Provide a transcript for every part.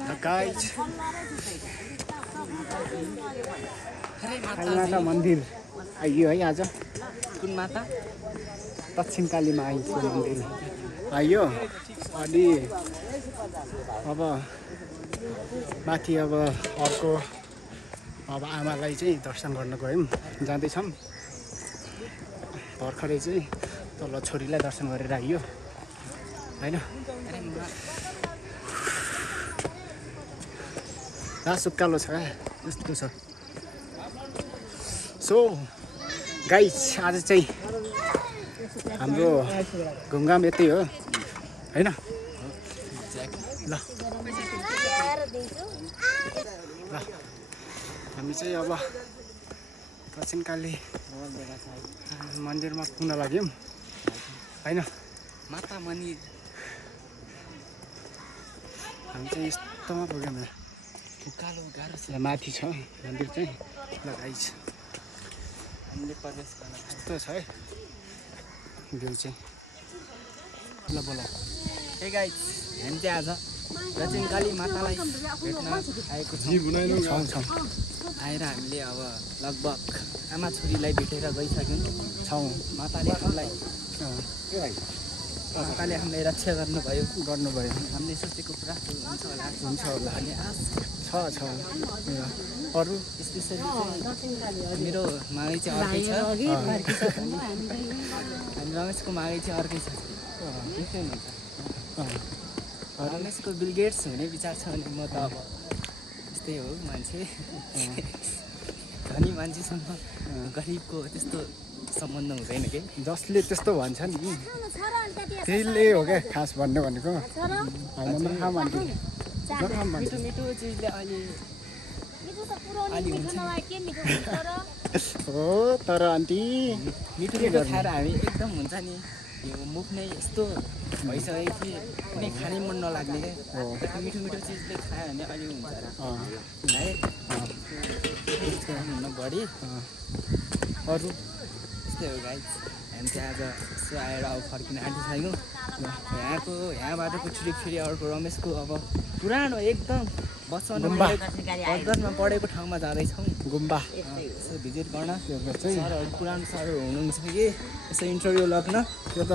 Guys माता मन्दिर आइयो है आज। कुन माता? दक्षिण कालीमा आइसक्यो मन्दिर आइयो। अनि अब माथि अब अर्को अब आमालाई चाहिँ दर्शन गर्न गयौँ, जाँदैछौँ। भर्खरै चाहिँ तल छोरीलाई दर्शन गरेर आइयो होइन। लास उकालो छ यस्तो छ। सो गाइस आज चाहिँ हाम्रो घुमघाम यतै हो होइन। ल हामी चाहिँ अब दक्षिण काली मन्दिरमा पुग्न लाग्यौँ होइन। माता मणि हामी चाहिँ यस्तोमा पुग्यौँ। उकालो गाह्रो छ। माथि छ मन्दिर चाहिँ। ल गाइस हामीले प्रवेश गर्न यस्तो छ है भ्यू चाहिँ। ल बोला हे गाइस, हामी चाहिँ आज दक्षिण काली मातालाई भेट्न आएको छौँ। आएर हामीले अब लगभग आमा छोरीलाई भेटेर गइसक्यौँ। माताले हामीलाई रक्षा गर्नुभयो। हामीले सोचेको पुरा हुन्छ होला भन्ने आश छ। अरू स्पेसली मेरो मागै चाहिँ अर्कै छ। हामी रमेशको मागै चाहिँ अर्कै छ। डिफ्रेन्ट हुन्छ। रमेशको बिल गेट्स हुने विचार छ भने म त अब त्यस्तै हो मान्छे। धनी मान्छेसँग गरिबको त्यस्तो सम्बन्ध हुँदैन कि। जसले त्यस्तो भन्छ नि त्यसले हो क्या खास भन्ने भनेको होइन। मिठो मिठो चिजले अलि हुन्छ हो। तर आन्टी मिठो मिठो खाएर हामी एकदम हुन्छ नि यो मुख नै यस्तो भइसक्यो कि कुनै खानै मन नलाग्ने क्या। मिठो मिठो चिजले खायो भने अलि हुन्छ है हुन बढी। अरू त्यस्तै हो गाइस। हामी चाहिँ आज यसो आएर अब फर्किन आँटिसक्यौँ। यहाँबाटको ट्रिप फेरि अर्को रमेशको अब पुरानो एकदम बचपनमा पढेको ठाउँमा जाँदैछौँ। गुम्बा यसो भिजिट गर्न। सरहरू पुरानो सरहरू हुनुहुन्छ कि यसो इन्टरभ्यू लग्न। त्यो त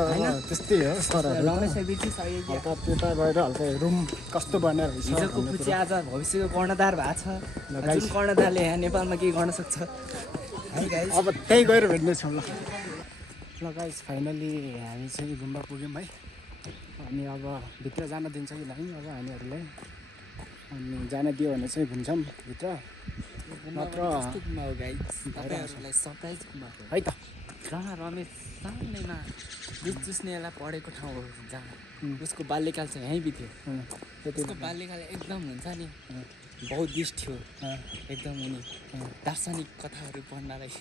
त्यस्तै हो। सरहरू रमेश बिर्सिसक्यो कि त्यता गएर हल्का रुम कस्तो बनेर हिजोको पुची आज भविष्यको कर्णधार भएको छ। जुन कर्णधारले यहाँ नेपालमा केही गर्न सक्छ। अब त्यही गएर भेट्नेछौँ। ल गाइस फाइनली हामी चाहिँ गुम्बा पुग्यौँ है। अनि अब भित्र जान दिन्छ कि नहीं अब हामीहरूलाई। अनि जान दियो भने चाहिँ घुम्छौँ भित्र। नत्र तपाईँहरूलाई सरप्राइज गुम्बा है त। जहाँ रमेश सानैमा बिच चुस्नेलाई पढेको ठाउँ हो जहाँ उसको बाल्यकाल चाहिँ यहीँ बित्यो। उसको बाल्यकाल एकदम हुन्छ नि बौद्धिस्ट थियो एकदम। उनी दार्शनिक कथाहरू पढ्नलाई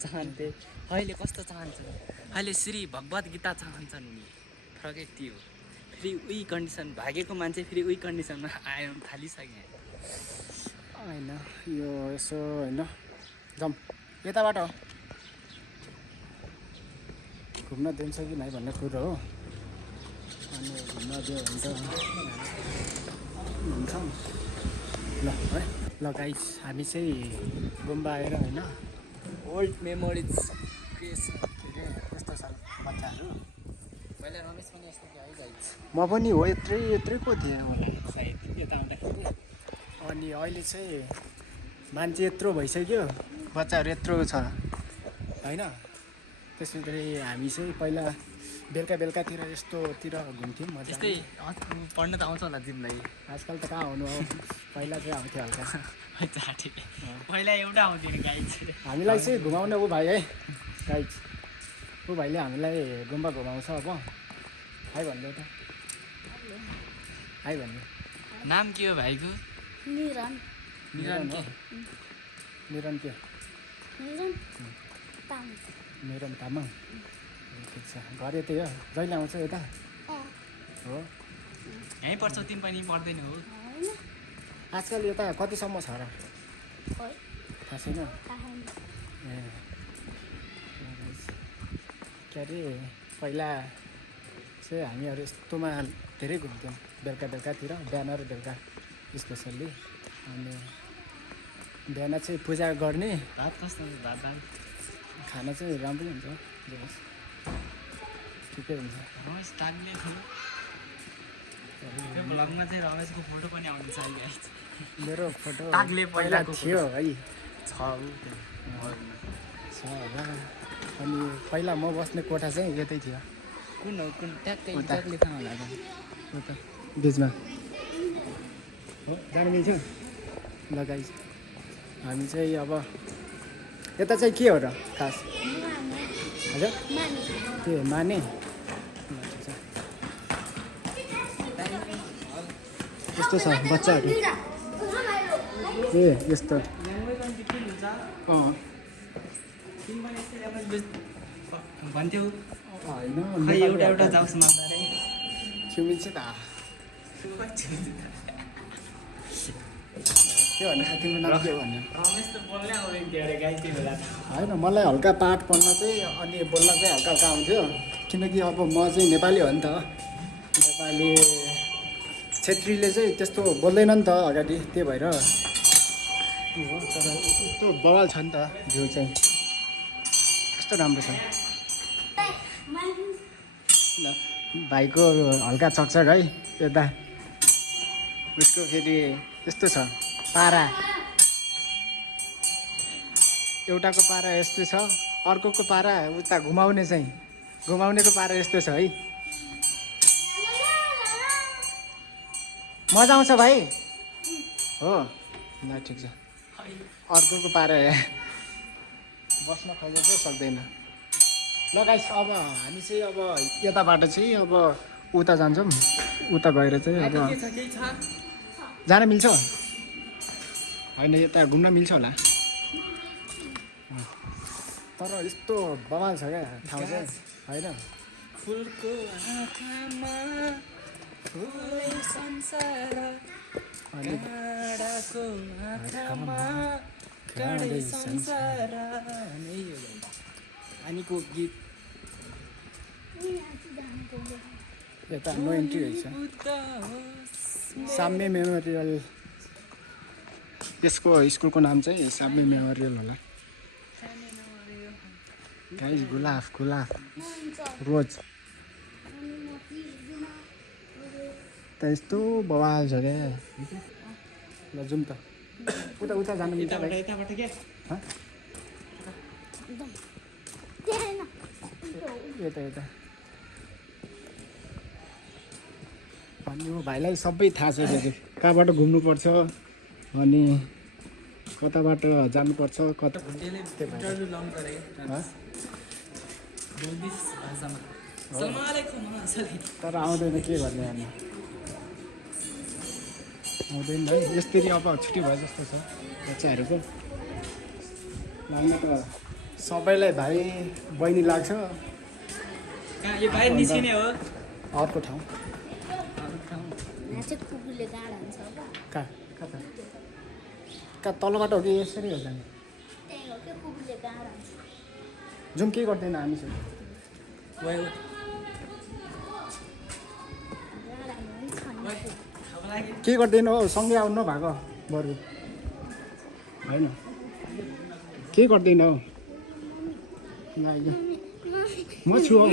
चाहन्थे। अहिले कस्तो चाहन्छन्? अहिले श्री भगवद् गीता चाहन्छन् उनी। फरकै त्यो फेरि उही कन्डिसन भागेको मान्छे फेरि उही कन्डिसनमा आयो थालिसकेँ होइन। यो यसो होइन जाउँ यताबाट घुम्न दिन्छ कि नै भन्ने कुरो हो। अनि घुम्न दियो भने त हुन्छौँ। ल है ल गाइस हामी चाहिँ गुम्बा आएर होइन ओल्ड मेमोरिज यस्तो छ बच्चाहरू। पहिला रमेश पनि यस्तो थियो है गाइस। म पनि हो यत्रै पो थिएँ मलाई सायद यता आउँदाखेरि। अनि अहिले चाहिँ मान्छे यत्रो भइसक्यो, बच्चाहरू यत्रो छ होइन। त्यसै गरी हामी चाहिँ पहिला बेलुकातिर यस्तोतिर घुम्थ्यौँ। त्यस्तै पढ्न त आउँछ होला तिमीलाई। आजकल त कहाँ आउनु हो। पहिला चाहिँ आउँथ्यो हल्का। पहिला एउटा आउँथ्यो नि गाइस। हामीलाई चाहिँ घुमाउने ऊ भाइ है गाइस। ऊ भाइले हामीलाई गुम्बा घुमाउँछ। अब हाई भन्दै त हाई भन्नु। नाम के हो भाइको? निरन के? निरन तामाङ। ठिक छ। घर यतै हो? जहिले आउँछ यता हो? यहीँ पढ्छौ तिमी पनि? पढ्दैनौ हो? आजकल यता कतिसम्म छ र थाहा छैन। ए के अरे पहिला चाहिँ हामीहरू यस्तोमा धेरै घुम्थ्यौँ। बेलुकातिर बिहान र बेलुका स्पेसल्ली। अनि बिहान चाहिँ पूजा गर्ने, भात कस्तो हुन्छ? भात दाल खाना चाहिँ राम्रै हुन्छ, जे होस् ठिकै हुन्छ। रमेश ताग्ने थियो त्यो भ्लगमा चाहिँ रमेशको फोटो पनि आउनु चाहियो। मेरो फोटो ताग्ले पहिला पहिलाको थियो है, छ ऊ त्यो घरमा। छ होला। अनि पहिला म बस्ने कोठा चाहिँ यतै थियो, कुन हो कुन ट्याक्कै उता। एक्ज्याक्टली कहाँ होला त? उता बिचमा हो, जानु मिल्छ ल गाइस। हामी चाहिँ अब यता चाहिँ के हो र खास? हजुर के माने? यस्तो छ बच्चाहरू ए यस्तो भन्थ्यौ होइन खै एउटा एउटा जाओस् मान्दा रे के मिल्छ त के भन्नु तिम्रो नाम के हो भन्नु? रमेश त बोल्नै आउँदैन थियो अरे गाई त्यो बेला। होइन मलाई हल्का पाठ पढ्न चाहिँ अनि बोल्न चाहिँ हल्का हल्का आउँथ्यो, किनकि अब म चाहिँ नेपाली हो नि त। नेपाली क्षेत्रीले चाहिँ त्यस्तो बोल्दैन नि त अगाडि, त्यही भएर हो। तर यस्तो बवाल छ नि त भ्यू चाहिँ, कस्तो राम्रो छ। भाइको हल्का चकचक है यता, उसको फेरि यस्तो छ पारा, एउटाको पारा यस्तो छ, अर्कोको पारा उता घुमाउने चाहिँ घुमाउनेको पारा यस्तो छ है। मजा आउँछ भाइ हो ल ठिक छ। अर्कोको पारा बस्न खोजेको सक्दैन। ल गाइस अब हामी चाहिँ अब यताबाट चाहिँ अब उता जान्छौँ, उता गएर चाहिँ अब जान मिल्छ होइन, यता घुम्न मिल्छ होला। तर यस्तो बवाल छ क्या ठाउँ चाहिँ होइन। फुलको आँखामा फुलै संसार, काँडाको आँखामा काँडै संसार। अनिको गीत यता नो एन्ट्री रहेछ। साम्य मेमोरियल, यसको स्कुलको नाम चाहिँ साम्य मेमोरियल होला। गाइस गुलाफ गुलाफ रोज त यस्तो बवाल छ क्या। ल जाउँ त उता उता जानु मिल्छ भाइ? यताबाट के हँ? यता यता अनि यो भाइलाई सबै थाहा छ फेरि, कहाँबाट घुम्नुपर्छ अनि कताबाट जानुपर्छ कता। इन्टरभ्यू लङ गरे बोल्दिस भाषामा। सलामअलेकुम मसले तर आउँदैन के गर्ने हामी, आउँदैन है। यसरी अब छुट्टी भयो जस्तो छ बच्चाहरूको। लाग्न त सबैलाई भाइ बहिनी लाग्छ, कहाँ यो बाहिर निस्किने हो? अर्को ठाउँ कुकुरले गाडा हुन्छ कहाँ कता कहाँ तलबाट हो कि यसरी हो जाने? त्यही हो क्या कुकुरले गाडा हुन्छ। जाउँ के गर्दैन हामी चाहिँ के गर्दैन हो, सँगै आउनु भएको बरु होइन, के गर्दैन हौ। म छु हौ।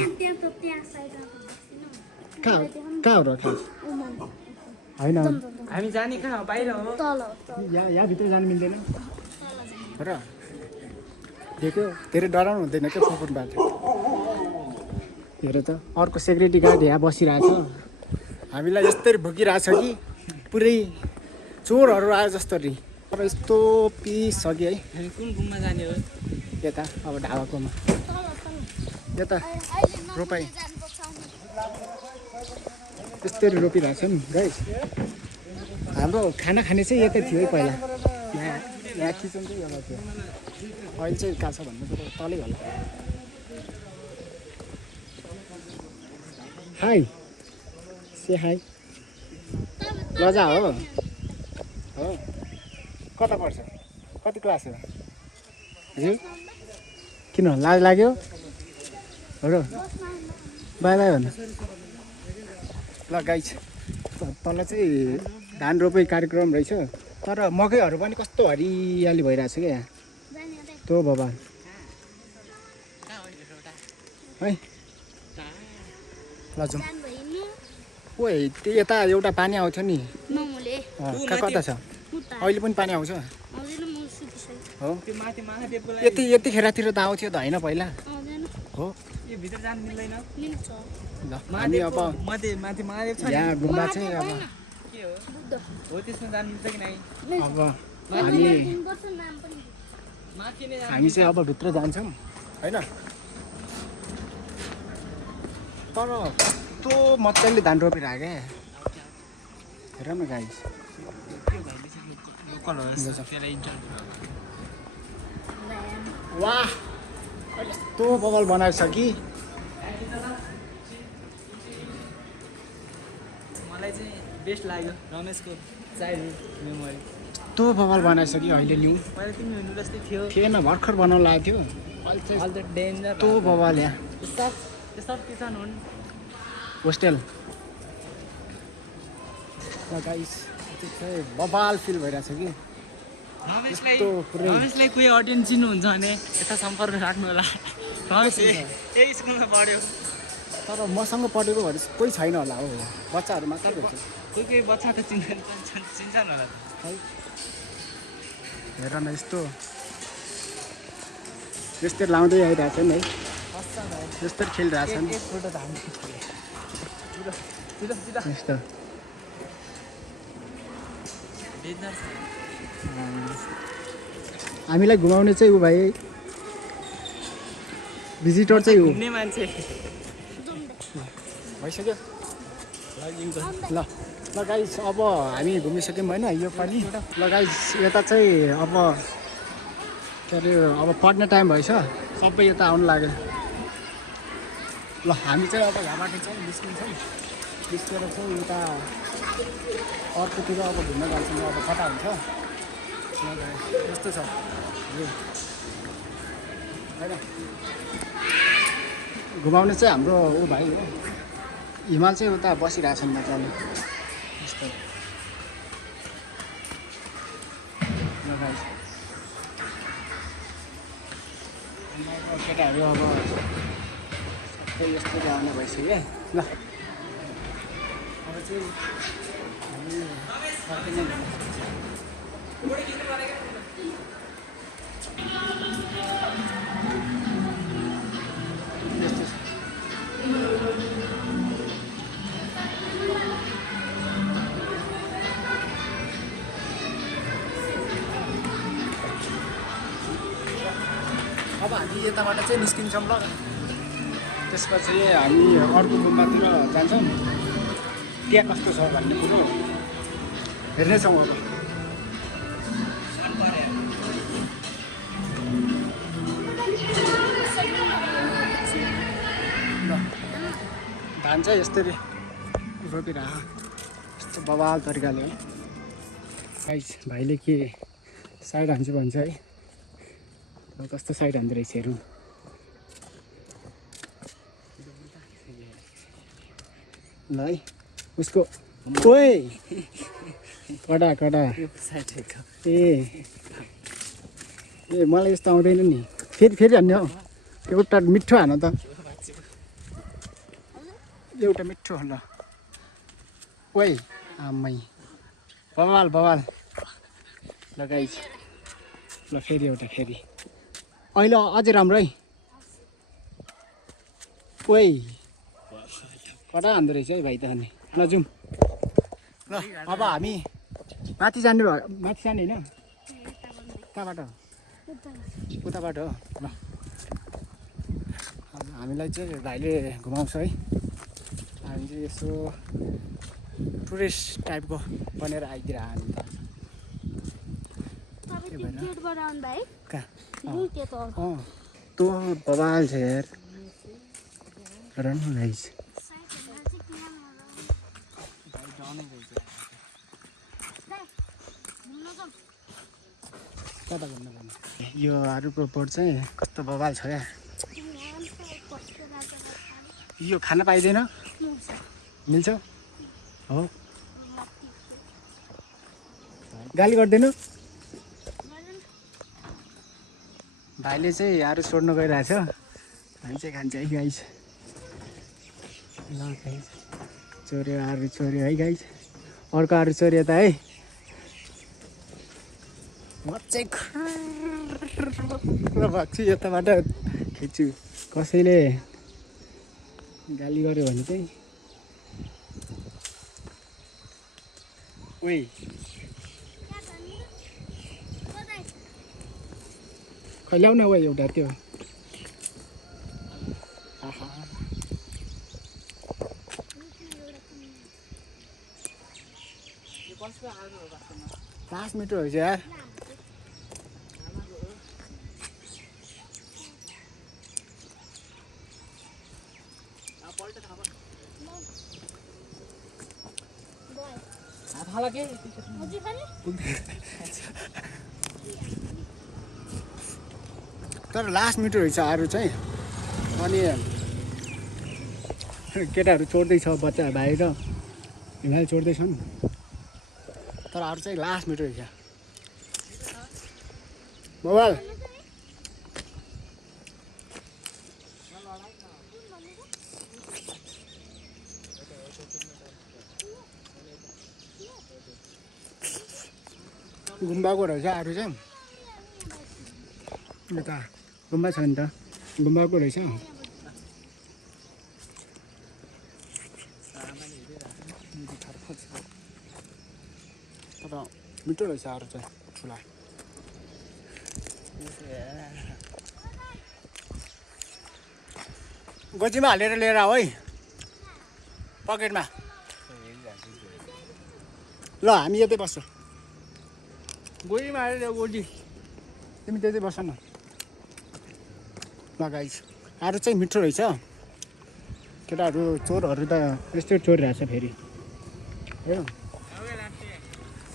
कहाँ कहाँ हो र खास? होइन हामी जाने कहाँ हो? बाहिर हो। यहाँभित्र जानु मिल्दैन र देख्यो, धेरै डराउनु हुँदैन क्या कुकुरबाट। हेर त अर्को सेक्युरिटी गार्ड यहाँ बसिरहेछ, हामीलाई यस्तरी भोगिरहेछ कि पुरै चोरहरू आयो जस्तरी। अब यस्तो पिस छ कि है। हामी कुन घुममा जाने हो? यता अब ढाबाकोमा यता रोपाइ यस्तरी रोपिरहेछ नि गाइस। हाम्रो खाना खाने चाहिँ यतै थियो है पहिला, यहाँ किचन चाहिँ एउटा थियो, अहिले चाहिँ कहाँ छ भन्नु पऱ्यो, तलै होला। हाई से हाई लजा हो हो कता पर्छ, कति क्लास हो हजुर? किन लाज लाग्यो हो र? बाई बाई भन्नु ल गाइस। तल चाहिँ धान रोपाइ कार्यक्रम रहेछ तर मकैहरू पनि कस्तो हरियाली भइरहेछ क्या त्यो बाबा है ल जाउँ ओइ त्यो यता एउटा पानी आउँथ्यो नि कता छ अहिले पनि पानी आउँछ हो त्यो माथि महादेवको लागि यतिखेरतिर त आउँथ्यो त होइन पहिला हो यो भित्र जान मिल्दैन ल हामी अब माथि माथि महादेव छ यहाँ गुम्बा चाहिँ अब के हो त्यसमा जान मिल्छ कि नै अब माथि नै हामी चाहिँ अब भित्र जान्छौँ होइन तर कस्तो मजाले धान रोपिरहेको क्या हेर न गाइस त्यो भाइले चाहिँ लोकल हो त्यसलाई इन्टरभ्यू वाह यस्तो बबल बनाएछ कि मलाई चाहिँ बेस्ट लाग्यो रमेशको चाइल्डहुड मेमोरी यस्तो बबल बनाएछ कि अहिले न्यू पहिला तिमी हुनु जस्तै थियो थिएन भर्खर बनाउनु लागेको थियो अहिले चाहिँ अहिले त डेन्जर यस्तो बबल यहाँ त्यो सब किसान हुन् होस्टेल गाइस त्यो चाहिँ बबाल फिल भइरहेछ कि रमेशलाई कोही अडियन्स चिन्नुहुन्छ भने यता सम्पर्क राख्नु होला रमेश यही स्कुलमा पढ्यो तर मसँग पढेकोहरू कोही छैन होला हो बच्चाहरू मात्र रहेछ कोही कोही बच्चा त चिन्छन् होला है हेर न यस्तो यस्तै लाउँदै आइरहेछन् है यस्तो खेलिरहेछन् एकपल्ट त हामी यस्तो हामीलाई घुमाउने चाहिँ ऊ भाइ भिजिटर चाहिँ ऊ घुम्ने मान्छे भइसक्यो ल ल गाइस अब हामी घुमिसक्यौँ होइन यो पालि ल गाइस यता चाहिँ अब के अरे अब पढ्ने टाइम भएछ सबै यता आउनु लाग्यो ल हामी चाहिँ अब यहाँबाट चाहिँ निस्किन्छौँ निस्केर चाहिँ उता अर्कोतिर अब घुम्न जान्छौँ अब कता हुन्छ यस्तो छ होइन घुमाउने चाहिँ हाम्रो ऊ भाइ हो हिमाल चाहिँ उता बसिरहेछन् मजाले यस्तो केटाहरू अब सबै यस्तो आउने भइसक्यो ल अब चाहिँ हामी फर्किने यस्तो छ अब हामी यताबाट चाहिँ निस्किन्छौँ ल त्यसपछि हामी अर्को गुम्बातिर जान्छौँ त्यहाँ कस्तो छ भन्ने कुरो हेर्नेछौँ अब धान चाहिँ यस्तरी रोपिरह यस्तो बवाल तरिकाले है गाइस भाइले के साइड हान्छु भन्छ है कस्तो साइड हान्दो रहेछ हेरौँ ल है उसको ओए कडा कडा ए मलाई यस्तो आउँदैन नि फेरि हान्ने हो एउटा मिठो हान त एउटा मिठो ल ओइ आमै बवाल बवाल ल गाइस ल फेरि एउटा फेरि अहिले अझै राम्रो है ओइ कडा हान्दो रहेछ है भाइ त अनि ल जाउँ ल अब हामी माथि जाने होइन कहाँबाट उताबाट हो ल अब हामीलाई चाहिँ भाइले घुमाउँछ है हामी चाहिँ यसो टुरिस्ट टाइपको बनेर आइदिएर हामी त कहाँ तो बवाल छ यार रन गाइस कता भन्नु यो आरुको बोट चाहिँ कस्तो बवाल छ या यो खान पाइँदैन मिल्छ हो गाली गर्दैन भाइले चाहिँ आरू छोड्न गइरहेछ हामी चाहिँ खान्छ है गाइस ल गाइस चोर्यो आरू चोर्यो है गाइस अर्को आरू चोर्यो त है म चाहिँ भाग्छु यताबाट खिच्छु कसैले गाली गर्यो भने चाहिँ ओइ खै ल्याउ न ओ एउटा त्यो लास्ट मिटर हो यार तर लास्ट मिटर रहेछ आरू चाहिँ अनि केटाहरू चोर्दैछ बच्चा भाइ र हिमाल चोर्दैछन् तर आरू चाहिँ लास्ट मिटर रहेछ मोबाइल गुम्बाको रहेछ आरू चाहिँ यता गुम्बा छ नि त गुम्बाको रहेछ तर मिठो रहेछ आरू चाहिँ ठुला गोजीमा हालेर लिएर आऊ है पकेटमा ल हामी यतै बस्छौँ गोजीमा हालेर ल्याऊ गोजी तिमी त्यतै बस्छ न लगाइस आरू चाहिँ मिठो रहेछ केटाहरू चोरहरू त यस्तै चोरिरहेछ फेरि हो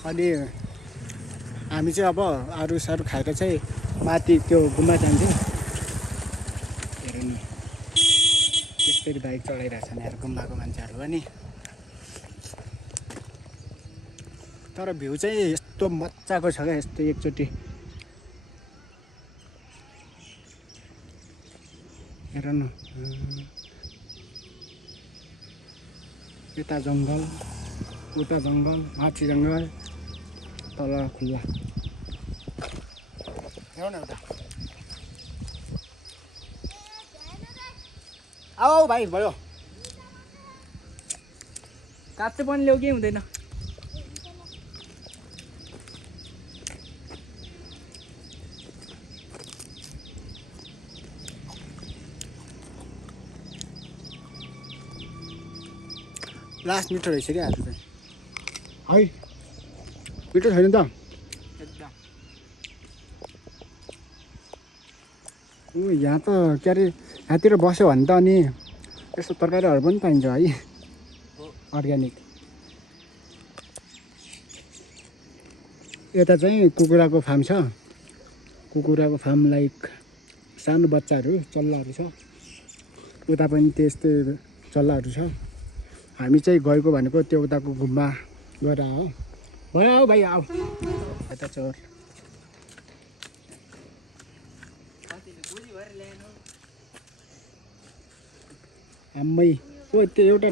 अनि हामी चाहिँ अब आरू सारू खाएर चाहिँ माथि त्यो गुम्बा जान्छौँ हेर नि त्यसरी बाइक चलाइरहेछन् यार गुम्बाको मान्छेहरू पनि तर भ्यू चाहिँ यस्तो मजाको छ क्या यस्तो एकचोटि हेर न यता जङ्गल उता जङ्गल माथि जङ्गल तल खुल्ला हेर न उता आऊ भाइ भयो काट्छ पनि ल्याउ केही हुँदैन लास्ट मिटर रहेछ क्या आज चाहिँ है मिठो छैन त एकदम यहाँ त के अरे यहाँतिर बस्यो भने त अनि यस्तो तरकारीहरू पनि पाइन्छ है अर्ग्यानिक यता चाहिँ कुखुराको फार्म छ कुखुराको फार्म लाइक सानो बच्चाहरू चल्लाहरू छ उता पनि त्यस्तै चल्लाहरू छ हामी चाहिँ गएको भनेको त्यो उताको गुम्बा गएर हो भयो आऊ भाइ आऊ यता चोर आम्मै ओ त्यो एउटा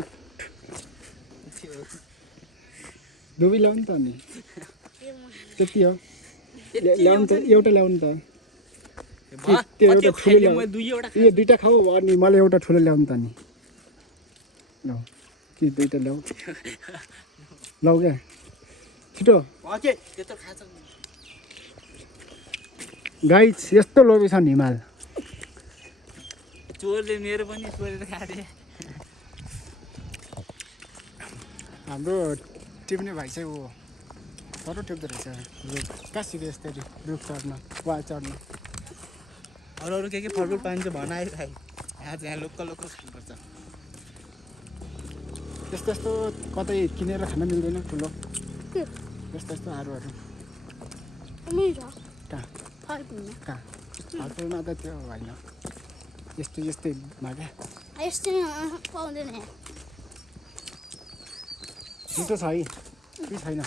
दुबी ल्याउनु त अनि त्यति हो ल्याउनु त एउटा ल्याउनु त त्यो एउटा ठुलो ल्याउ यो दुइटा खाऊ अनि मलाई एउटा ठुलो ल्याउनु त नि ल कि दुइटा ल्याऊ लौ क्या छिटो गाई यस्तो लोभी छन् हिमाल चोरले मेरो पनि चोरेर खाँदै हाम्रो टिप्ने भाइ चाहिँ ऊ कस्तो टिप्दो रहेछ रुख कहाँ सिक्यो यस्तरी रुख चढ्न वा चढ्न अरू के फलफुल पाइन्छ भनाइ भाइ यहाँ चाहिँ लोकल खानुपर्छ यस्तो यस्तो कतै किनेर खान मिल्दैन ठुलो यस्तो यस्तो आरूहरू कहाँ कहाँ फलफुलमा त त्यो होइन यस्तो यस्तैमा क्या पाउँदैन मिठो छ है कि छैन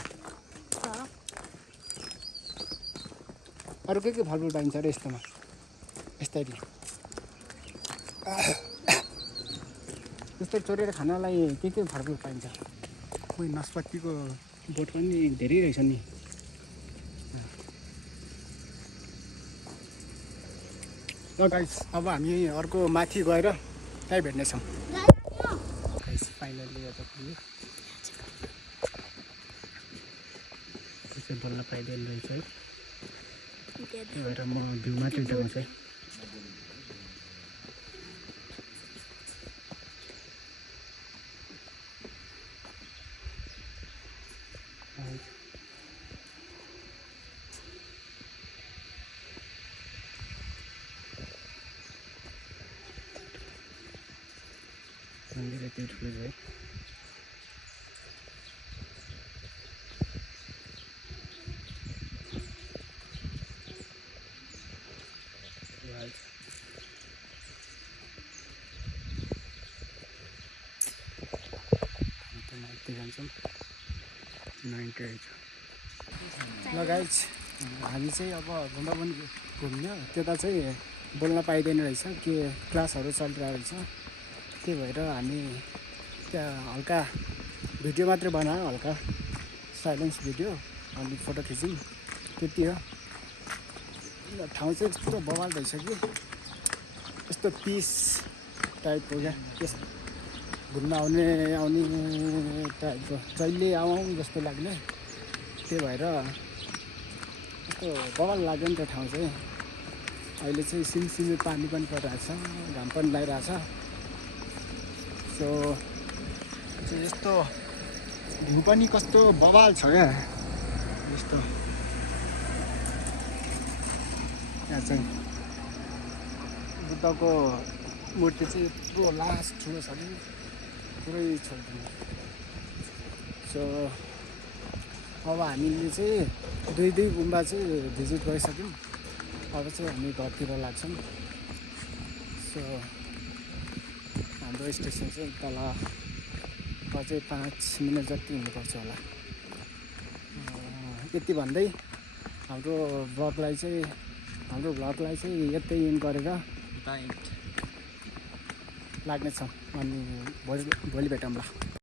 अरू के फलफुल पाइन्छ र यस्तोमा यस्तरी यस्तो चोरेर खानलाई के फलफुल पाइन्छ खोइ नास्पातीको बोट पनि धेरै रहेछ नि ल गाइस अब हामी अर्को माथि गएर त्यहीँ भेट्नेछौँ गाइस फाइनली एउटा पुग्यो त्यसै बोल्न पाइँदैन रहेछ है त्यही भएर म भ्यू मात्रै देखाउँछु है मन्दिर यति ठुलो है जान्छौँ ल गाइस हामी चाहिँ अब वृन्दावन घुम्यो त्यता चाहिँ बोल्न पाइँदैन रहेछ के क्लासहरू चलिरहेको रहेछ त्यही भएर हामी त्यहाँ हल्का भिडियो मात्रै बनायो हल्का साइलेन्स भिडियो अनि फोटो खिच्यौँ त्यति हो ठाउँ चाहिँ यस्तो बवाल रहेछ कि यस्तो पिस टाइपको क्या त्यस घुम्न आउने टाइपको जहिले आउँ जस्तो लाग्ने त्यही भएर यस्तो बवाल लाग्यो नि त ठाउँ चाहिँ अहिले चाहिँ सिमसिमे पानी पनि परिरहेछ घाम पनि लगाइरहेछ सो यस्तो भ्यू पनि कस्तो बवाल छ क्या यस्तो यहाँ चाहिँ बुद्धको मूर्ति चाहिँ यत्रो लास्ट ठुलो छ कि पुरै छोड्दैन सो अब हामीले चाहिँ दुई गुम्बा चाहिँ भिजिट गरिसक्यौँ अब चाहिँ हामी घरतिर लाग्छौँ सो हाम्रो स्टेसन चाहिँ तल अझै 5 मिनट जति हुनुपर्छ होला यति भन्दै हाम्रो भ्लगलाई चाहिँ यतै एन्ड गरेर लाग्नेछौँ अनि भोलि भेटौँ ल